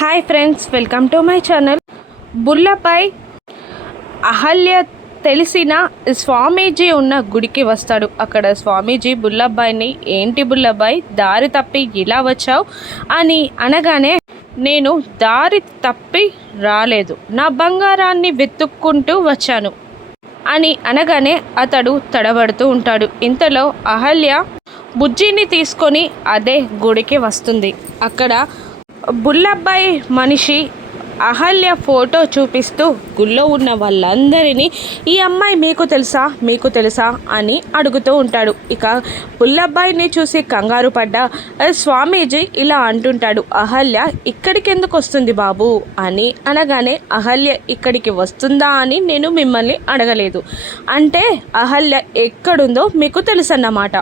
Hi friends, welcome to my channel. బుల్లపై అహల్య తెలిసిన స్వామీజీ ఉన్న గుడికి వస్తాడు. అక్కడ స్వామీజీ బుల్లబ్బాయిని, ఏంటి బుల్లబ్బాయి దారి తప్పి ఇలా వచ్చావు అని అనగానే, నేను దారి తప్పి రాలేదు, నా బంగారాన్ని వెతుక్కుంటూ వచ్చాను అని అనగానే అతడు తడబడుతూ ఉంటాడు. ఇంతలో అహల్య బుజ్జిని తీసుకొని అదే గుడికి వస్తుంది. అక్కడ బుల్లబ్బాయి మనిషి అహల్య ఫోటో చూపిస్తూ గుళ్ళో ఉన్న వాళ్ళందరినీ, ఈ అమ్మాయి మీకు తెలుసా అని అడుగుతూ ఉంటాడు. ఇక బుల్లబ్బాయిని చూసి కంగారు పడ్డ స్వామీజీ ఇలా అంటుంటాడు, అహల్య ఇక్కడికి ఎందుకు వస్తుంది బాబు అని అనగానే, అహల్య ఇక్కడికి వస్తుందా అని నేను మిమ్మల్ని అడగలేదు, అంటే అహల్య ఎక్కడుందో మీకు తెలుసన్నమాట,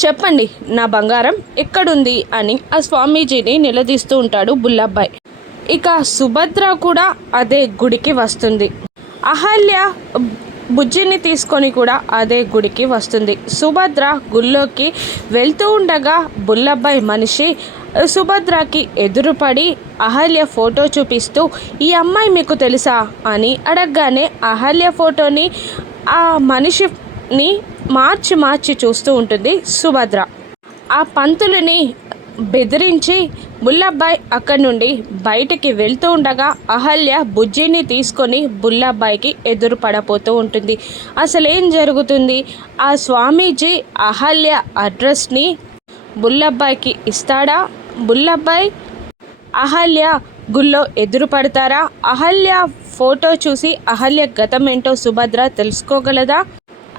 చెప్పండి నా బంగారం ఎక్కడుంది అని ఆ స్వామీజీని నిలదీస్తూ ఉంటాడు బుల్లబ్బాయి. ఇక సుభద్ర కూడా అదే గుడికి వస్తుంది. అహల్య బుజ్జిని తీసుకొని కూడా అదే గుడికి వస్తుంది. సుభద్ర గుళ్ళోకి వెళ్తూ ఉండగా బుల్లబ్బాయి మనిషి సుభద్రకి ఎదురుపడి అహల్య ఫోటో చూపిస్తూ, ఈ అమ్మాయి మీకు తెలుసా అని అడగగానే అహల్య ఫోటోని ఆ మనిషిని మార్చి చూస్తూ ఉంటుంది సుభద్ర. ఆ పంతులని బెదిరించి బుల్లబ్బాయి అక్కడి నుండి బయటికి వెళ్తూ ఉండగా అహల్య బుజ్జిని తీసుకొని బుల్లబ్బాయికి ఎదురు పడపోతూ ఉంటుంది. అసలేం జరుగుతుంది? ఆ స్వామీజీ అహల్య అడ్రస్ని బుల్లబ్బాయికి ఇస్తాడా? బుల్లబ్బాయి అహల్య గుళ్ళో ఎదురు పడతారా? అహల్య ఫోటో చూసి అహల్య గతం ఏంటో సుభద్ర తెలుసుకోగలదా?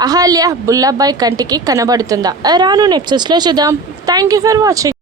అహల్య బుల్లబ్బాయి కంటికి కనబడుతుందా? రాను ఎపిసోడ్స్లో చూద్దాం. Thank you for watching.